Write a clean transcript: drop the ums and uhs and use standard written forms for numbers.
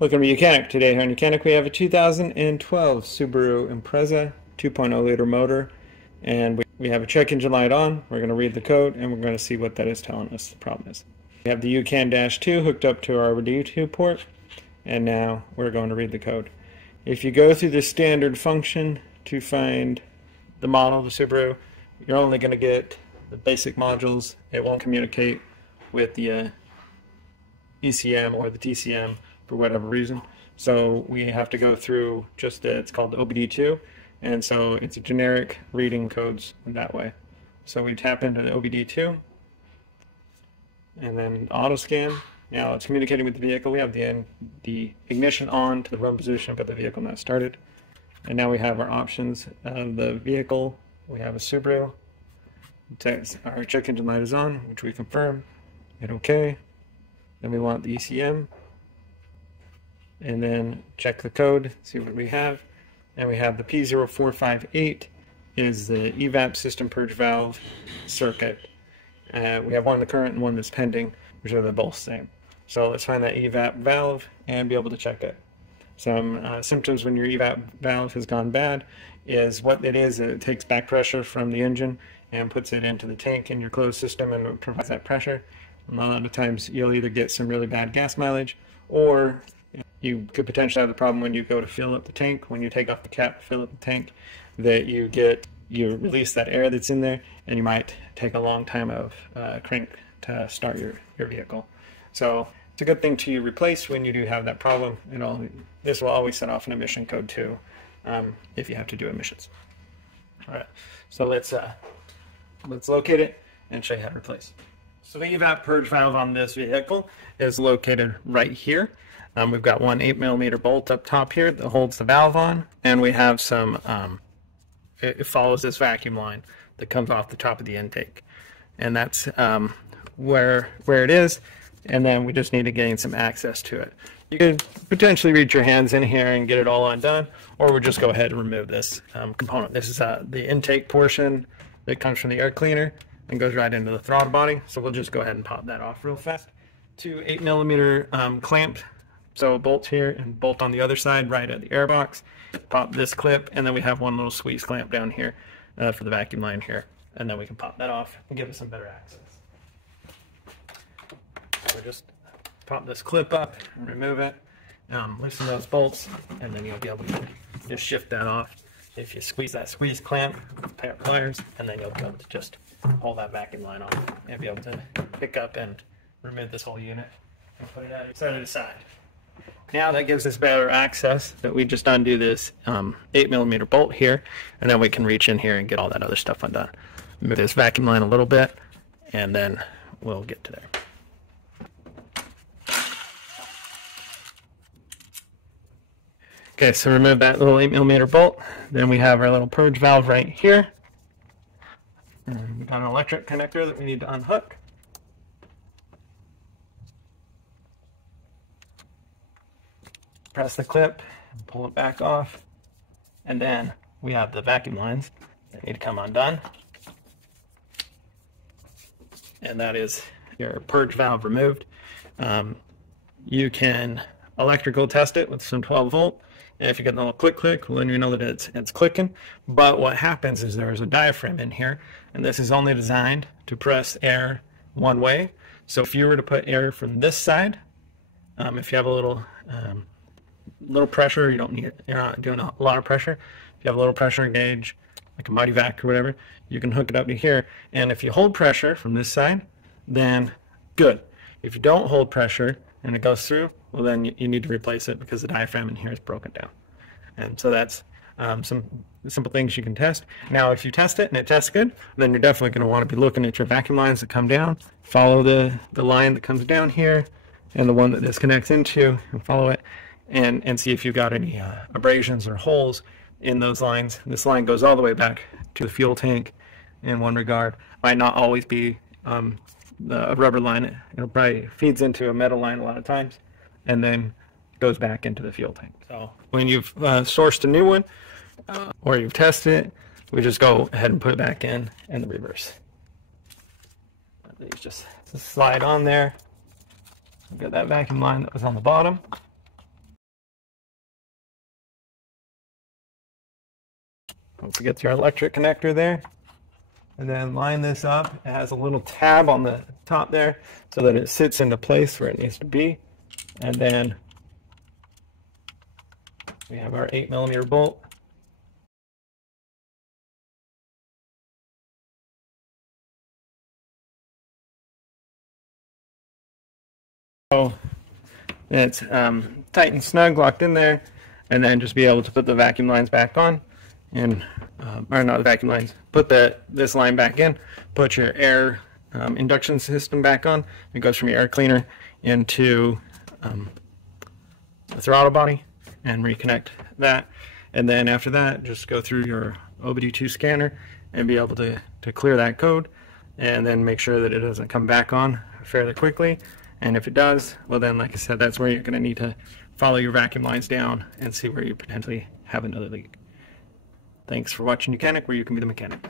Welcome to YOUCANIC. Today here on YOUCANIC we have a 2012 Subaru Impreza 2.0 liter motor, and we have a check engine light on. We're going to read the code and we're going to see what that is telling us the problem is. We have the YOUCAN-2 hooked up to our D2 port, and now we're going to read the code. If you go through the standard function to find the model of the Subaru, you're only going to get the basic modules. It won't communicate with the ECM or the TCM for whatever reason. So we have to go through just it's called OBD2, and so it's a generic reading codes that way. So we tap into the OBD2 and then auto scan. Now it's communicating with the vehicle. We have the ignition on to the run position, but the vehicle not started. And now we have our options of the vehicle. We have a Subaru. Our check engine light is on, which we confirm. Hit OK. Then we want the ECM. And then check the code, see what we have. And we have the P0458 is the evap system purge valve circuit. We have one in the current and one that's pending, which are both same. So let's find that evap valve and be able to check it. Some symptoms when your evap valve has gone bad is what it is. It takes back pressure from the engine and puts it into the tank in your closed system, and it provides that pressure. A lot of times you'll either get some really bad gas mileage, or you could potentially have the problem when you go to fill up the tank, when you take off the cap to fill up the tank, that you release that air that's in there, and you might take a long time of crank to start your vehicle. So it's a good thing to replace when you do have that problem. This will always set off an emission code too, if you have to do emissions. All right, so let's locate it and show you how to replace. So the evap purge valve on this vehicle is located right here. We've got one 8mm bolt up top here that holds the valve on, and we have some, it follows this vacuum line that comes off the top of the intake. And that's where it is, and then we just need to gain some access to it. You could potentially reach your hands in here and get it all undone, or we'll just go ahead and remove this component. This is the intake portion that comes from the air cleaner and goes right into the throttle body, so we'll just go ahead and pop that off real fast. Two 8mm clamp. So a bolt here and bolt on the other side right at the air box. Pop this clip, and then we have one little squeeze clamp down here for the vacuum line here. And then we can pop that off and give it some better access. So just pop this clip up and remove it. Loosen those bolts, and then you'll be able to just shift that off. If you squeeze that squeeze clamp, pair of pliers, and then you'll be able to just pull that vacuum line off and be able to pick up and remove this whole unit and put it out side to the side. Now that gives us better access, that we just undo this 8mm bolt here, and then we can reach in here and get all that other stuff undone. Move this vacuum line a little bit, and then we'll get to there. Okay, so remove that little 8mm bolt. Then we have our little purge valve right here. And we've got an electric connector that we need to unhook. Press the clip and pull it back off, and then we have the vacuum lines that need to come undone, and that is your purge valve removed. You can electrical test it with some 12 volt, and if you get a little click, well, then you know that it's clicking. But what happens is there's a diaphragm in here, and this is only designed to press air one way. So if you were to put air from this side, if you have a little pressure, you're not doing a lot of pressure. If you have a little pressure gauge, like a Mighty Vac or whatever, you can hook it up to here. And if you hold pressure from this side, then good. If you don't hold pressure and it goes through, well, then you need to replace it because the diaphragm in here is broken down. And so that's some simple things you can test. Now, if you test it and it tests good, then you're definitely going to want to be looking at your vacuum lines that come down. Follow the line that comes down here and the one that this connects into, and follow it. And see if you've got any abrasions or holes in those lines. This line goes all the way back to the fuel tank in one regard. Might not always be a rubber line. It'll probably feeds into a metal line a lot of times, and then goes back into the fuel tank. So when you've sourced a new one, or you've tested it, we just go ahead and put it back in the reverse. These just slide on there. We've got that vacuum line that was on the bottom. Don't forget your electric connector there. And then line this up. It has a little tab on the top there so that it sits into place where it needs to be. And then we have our 8mm bolt. So it's tight and snug, locked in there, and then just be able to put the vacuum lines back on, and or not the vacuum lines, put this line back in, put your air induction system back on. It goes from your air cleaner into the throttle body, and reconnect that. And then after that, just go through your OBD2 scanner and be able to clear that code, and then make sure that it doesn't come back on fairly quickly. And if it does, well then, like I said, that's where you're going to need to follow your vacuum lines down and see where you potentially have another leak. Thanks for watching YOUCANIC, where you can be the mechanic.